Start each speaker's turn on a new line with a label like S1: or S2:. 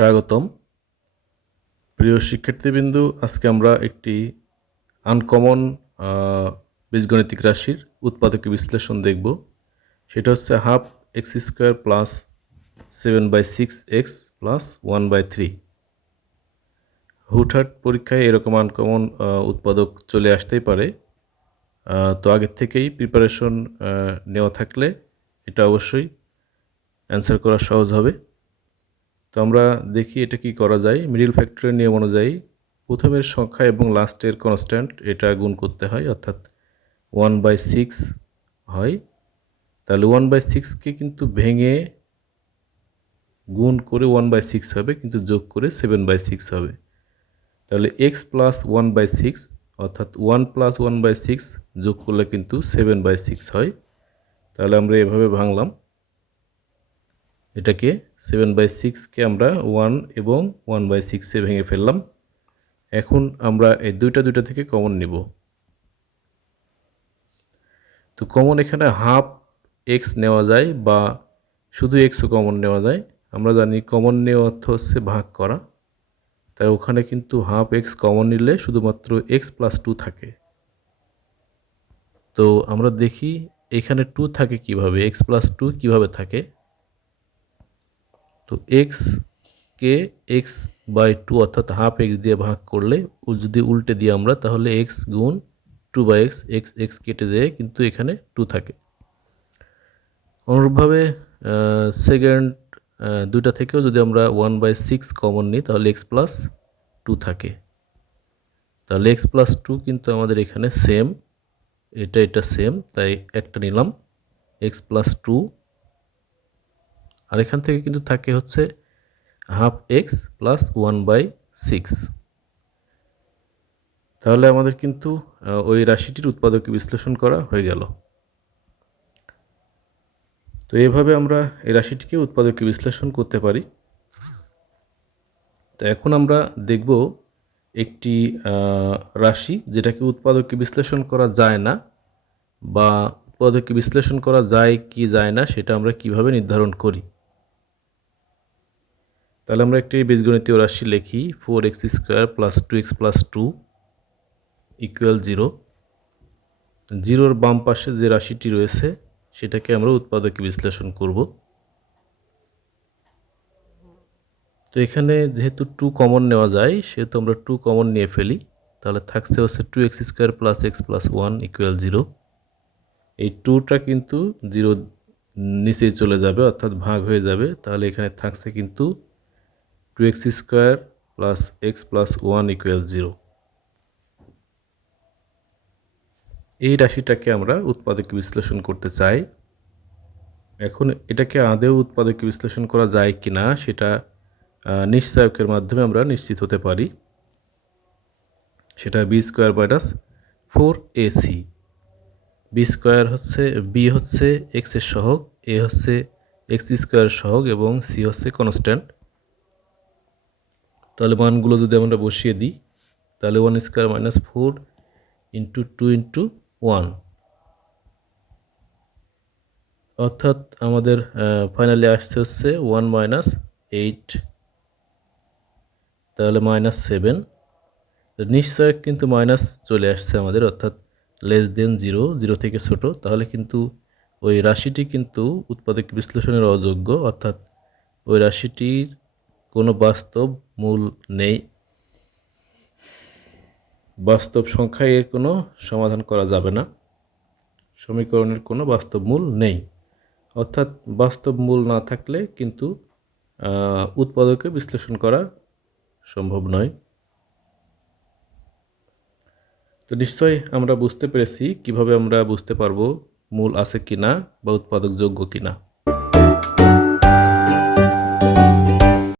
S1: স্বাগতম। প্রিয় শিক্ষার্থীবৃন্দু, আজকে আমরা একটি আনকমন বীজগণিতিক রাশির উৎপাদক বিশ্লেষণ দেখব। সেটা হচ্ছে half x square plus seven by six x plus one by three হুটহাট পরীক্ষায় এরকম আনকমন উৎপাদক চলে আসতেই পারে। তো আগের থেকেই প্রিপারেশন নেওয়া থাকলে এটা অবশ্যই অ্যান্সার করা সহজ হবে। তো আমরা দেখি এটা কি করা যায়। মিডিল ফ্যাক্টরের নিয়ম অনুযায়ী প্রথমের সংখ্যা এবং লাস্টের কনস্ট্যান্ট এটা গুণ করতে হয়, অর্থাৎ ওয়ান বাই সিক্স হয়। তাহলে ওয়ান বাই সিক্সকে কিন্তু ভেঙে গুণ করে ওয়ান বাই সিক্স হবে, কিন্তু যোগ করে সেভেন বাই সিক্স হবে। তাহলে x plus one by six অর্থাৎ one plus one by six যোগ করলে কিন্তু সেভেন বাই সিক্স হয়। তাহলে আমরা এভাবে ভাঙলাম। এটাকে সেভেন বাই সিক্সকে আমরা ওয়ান এবং ওয়ান বাই সিক্সে ভেঙে ফেললাম। এখন আমরা এই দুইটা দুইটা থেকে কমন নিব। তো কমন এখানে হাফ এক্স নেওয়া যায় বা শুধু এক্সও কমন নেওয়া যায়। আমরা জানি কমন নেওয়া অর্থ হচ্ছে ভাগ করা। তাই ওখানে কিন্তু হাফ এক্স কমন নিলে শুধুমাত্র এক্স প্লাস টু থাকে। তো আমরা দেখি এখানে টু থাকে কীভাবে এক্স প্লাস টু কীভাবে থাকে। তো এক্স কে এক্স বাই টু অর্থাৎ হাফ এক্স দিয়ে ভাগ করলে যদি উল্টে দিই আমরা, তাহলে এক্স গুণ two by x x x কেটে যেয়ে কিন্তু এখানে টু থাকে। অনুরূপভাবে সেকেন্ড দুইটা থেকেও যদি আমরা ওয়ান বাই সিক্স কমন নিই, তাহলে এক্স প্লাস টু থাকে। তাহলে এক্স প্লাস টু কিন্তু আমাদের এখানে সেম এটা এটা সেম তাই একটা নিলাম। এক্স প্লাস টু আর এখান থেকে কিন্তু থাকে হচ্ছে half x plus one by six তাহলে আমাদের কিন্তু ওই রাশিটির উৎপাদকে বিশ্লেষণ করা হয়ে গেল। তো এইভাবে আমরা এই রাশিটিকে উৎপাদকে বিশ্লেষণ করতে পারি। তো এখন আমরা দেখব একটি রাশি যেটাকে উৎপাদকে বিশ্লেষণ করা যায় না বা উৎপাদকে বিশ্লেষণ করা যায় কি যায় না সেটা আমরা কীভাবে নির্ধারণ করি। তাহলে আমরা একটি বীজগণিতীয় রাশি লিখি four x square plus two x plus two equal zero জিরোর বাম পাশে যে রাশিটি রয়েছে, সেটাকে আমরা উৎপাদকে বিশ্লেষণ করব। তো এখানে যেহেতু টু কমন নেওয়া যায়, সেহেতু আমরা টু কমন নিয়ে ফেলি, তাহলে থাকছে হচ্ছে two x square plus x plus one equal zero এই টুটা কিন্তু জিরো নিচেই চলে যাবে, অর্থাৎ ভাগ হয়ে যাবে, তাহলে এখানে থাকছে কিন্তু two x square plus x plus one equal zero এই রাশিটাকে আমরা উৎপাদকে বিশ্লেষণ করতে চাই। এখন এটাকে আদেও উৎপাদকে বিশ্লেষণ করা যায় কি না সেটা আহ, নিশ্চয়কের মাধ্যমে আমরা নিশ্চিত হতে পারি। সেটা b square minus four ac b square হচ্ছে বি হচ্ছে এক্সের সহগ এ হচ্ছে এক্স স্কোয়ার সহগ এবং সি হচ্ছে কনস্ট্যান্ট তাহলে মানগুলো যদি আমরা বসিয়ে দিই, তাহলে one square minus four into two into one অর্থাৎ আমাদের ফাইনালি আসছে হচ্ছে ওয়ান মাইনাস এইট তাহলে মাইনাস সেভেন নিশ্চয় কিন্তু মাইনাস চলে আসছে আমাদের, অর্থাৎ লেস দেন জিরো জিরো থেকে ছোট, তাহলে কিন্তু ওই রাশিটি কিন্তু উৎপাদক বিশ্লেষণের অযোগ্য, অর্থাৎ ওই রাশিটির কোনো বাস্তব মূল নেই। বাস্তব সংখ্যায় এর কোনো সমাধান করা যাবে না। সমীকরণের কোনো বাস্তব মূল নেই। অর্থাৎ বাস্তব মূল না থাকলে কিন্তু উৎপাদকে বিশ্লেষণ করা সম্ভব নয়। তো নিশ্চয়ই আমরা বুঝতে পেরেছি কীভাবে আমরা বুঝতে পারব মূল আছে কিনা বা উৎপাদক যোগ্য কিনা।